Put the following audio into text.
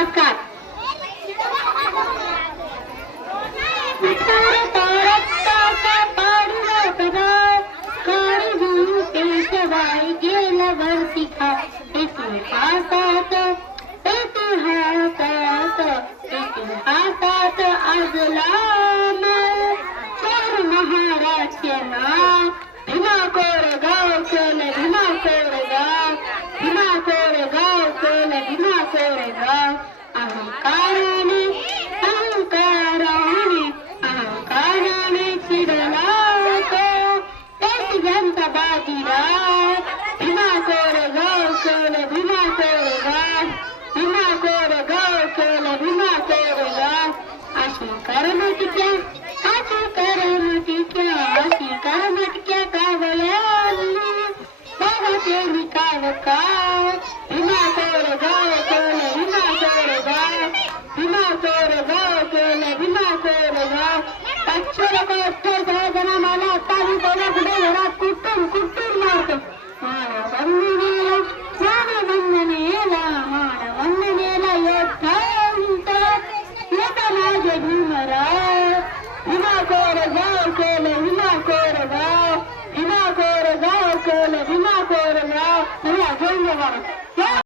नमस्कार. गेल्यावरती खा इतिहासात आजला चोर महाराजचे नाव भीमा कोरेगाव केलं भीमा कोरेगाव भीमा कोरेगाव केलं भीमा कोरेगाव अहंकाराने अहंकाराने अहंकाराने चिडला तो एक जनता बाजीराव भीमा कोरेगाव केलं भीमा कोरेगाव भीमा कोरेगाव केलं भीमा कोरेगाव अशी करमटिक्या अशी करमटिक्या अशी करमटिक्या कावळ्यांनी बघते मी काव काव भीमा कोरेगाव केलं भीमा कोरेगाव भीमा कोरेगाव केलं भीमा कोरेगाव 500 जण मला तारी बोला कुठे घरात कुठून कुठून मारतो मानवंदनेला मानवंदनेला मानवंदनेला योद्धांत येता माझे भीमराव भीमा कोरेगाव केलं भीमा कोरेगाव भीमा कोरेगाव केलं भीमा कोरेगाव धन्यवाद.